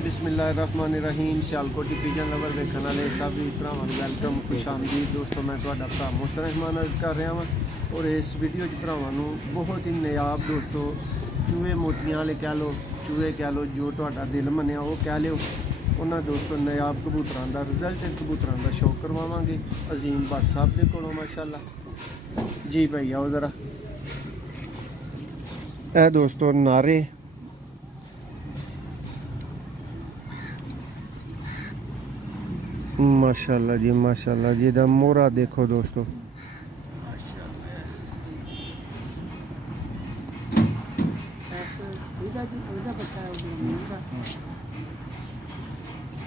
बिस्मिल्लाहिर्रहमानिर्रहीम। Sialkoti pigeon lover वेखण वाले सभी भरावां नूं वेलकम, खुश आमदीद। दोस्तों मैं तुहाडा भरा मोहसिन रहमान अर्ज़ कर रहा हाँ और इस वीडियो भरावां नूं बहुत ही नायाब दोस्तों चूहे मोतियां वाले कह लो, चूहे कह लो, जो तुहाडा दिल मन्निया वो कह लिओ, उन्हां दोस्तों नायाब कबूतरां दा रिजल्ट कबूतरां दा शो करवावांगे अजीम भट्ट साहब दे कोलों माशाअल्लाह जी। भाई आओ ज़रा। ए दोस्तों नारे माशाल्लाह जी, माशाल्लाह जी। दा मोहरा देखो दोस्तों,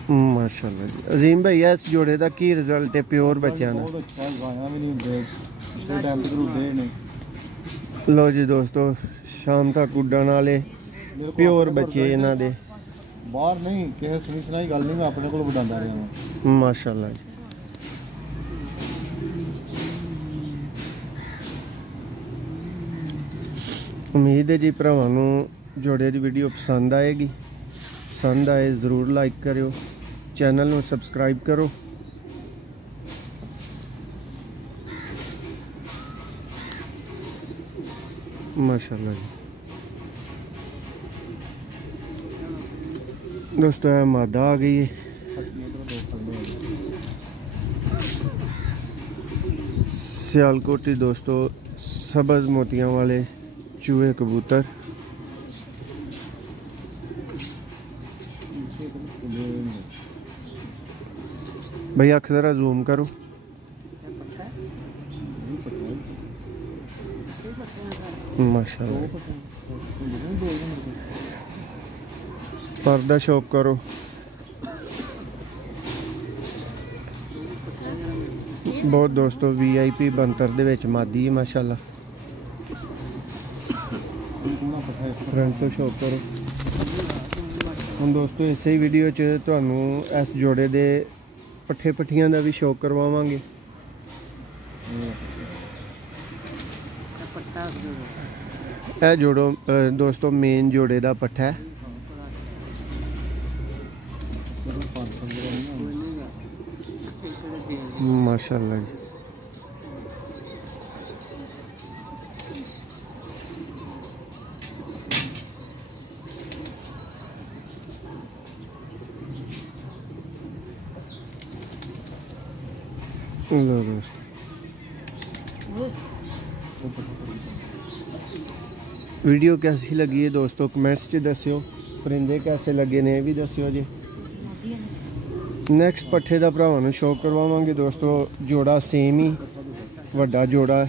माशाल्लाह जी। अजीम भाई इस जोड़े का की रिजल्ट है प्योर बच्चों का? लो जी दोस्तों, शाम तक उड़न वाले प्योर बच्चे इन्हां दे बाहर नहीं किसी सुनी सुनाई गल नहीं, मैं अपने को बढ़ाता रहा माशाल्लाह जी। उम्मीद है जी भरावां नूं जोड़े की वीडियो पसंद आएगी। पसंद आए ज़रूर लाइक करो, चैनल नूं सबसक्राइब करो। माशाल्लाह जी दोस्तों, यह मादा आ गई है। सियालकोटी दोस्तों सब्ज़ मोतियां वाले चूहे कबूतर। भैया ज़रा जूम करो। माशाल्लाह, पर्दा शौक करो। बहुत दोस्तों VIP बनतर दे विच मादी है माशाल्लाह। फ्रंट तो शौक करो। हम दोस्तों इस ही वीडियो च तुहानूं इस जोड़े दे पट्ठे पट्ठियां दा भी शौक करवावांगे। यह जोड़ो दोस्तों मेन जोड़े दा पट्ठा है। माशाल्लाह जी। लो दोस्तों, वीडियो कैसी लगी है दोस्तों कमेंट्स च दस्यो। परिंदे कैसे लगे ने भी दस्यो जी। नैक्सट पट्ठे का भरावां नूं शौक करवावांगे दोस्तों। जोड़ा सेम ही वड्डा जोड़ा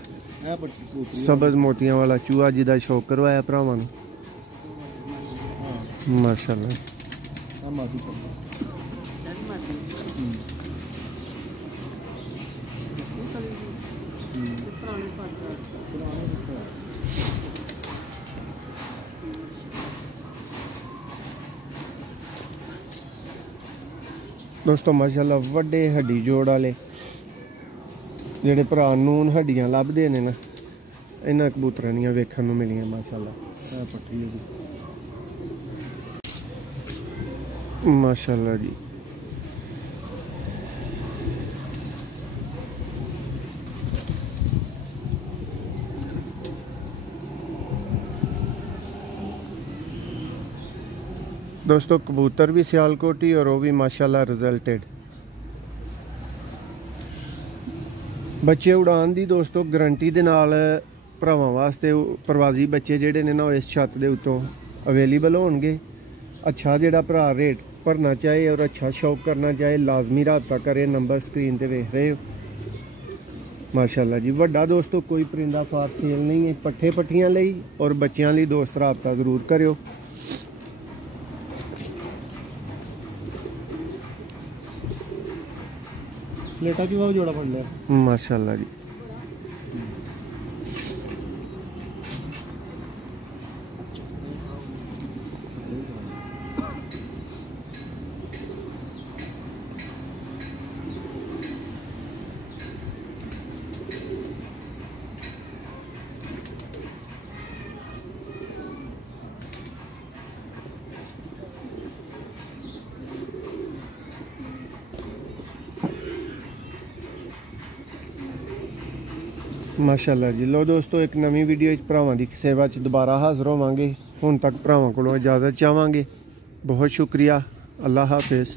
सब्ज़ मोतियां वाला चूहा जिदा शौक करवाया भरावां नूं माशाल्लाह। दोस्तों माशाल्लाह वड्डे हड्डी जोड़ वाले जेडे भरा नून हड्डियां लभदे ने ना, इन्हां कबूतरां दियां वेखण नूं मिलियां माशाल्लाह। माशाल्लाह जी। दोस्तों कबूतर भी सियालकोटी और वो भी माशाल्लाह रिजल्टेड। बच्चे उड़ान दी दोस्तों गारंटी दे नाल भरावां वास्ते प्रवाजी बच्चे जेडे ने ना इस छत दे उत्तों अवेलेबल होणगे। अच्छा जेड़ा भरा रेट भरना चाहे और अच्छा शौक करना चाहे लाजमी रबता करे। नंबर स्क्रीन ते वेख रहे हो माशाल्लाह जी। वड्डा दोस्तों कोई परिंदा फार सेल नहीं है। पट्ठे पट्ठियां लई और बच्चों लई दोस्त रबता जरूर करियो। स्लेटा चूहा भी जोड़ा फड़ लिया माशाल्लाह जी। ਮਾਸ਼ਾਅੱਲਾ ਜੀ। ਲੋ ਦੋਸਤੋ, ਇੱਕ ਨਵੀਂ ਵੀਡੀਓ 'ਚ ਭਰਾਵਾਂ ਦੀ ਸੇਵਾ 'ਚ ਦੁਬਾਰਾ ਹਾਜ਼ਰ ਹੋਵਾਂਗੇ। ਹੁਣ ਤੱਕ ਭਰਾਵਾਂ ਕੋਲੋਂ ਇਜਾਜ਼ਤ ਚਾਹਾਂਗੇ। ਬਹੁਤ ਸ਼ੁਕਰੀਆ। ਅੱਲਾ ਹਾਫਿਜ਼।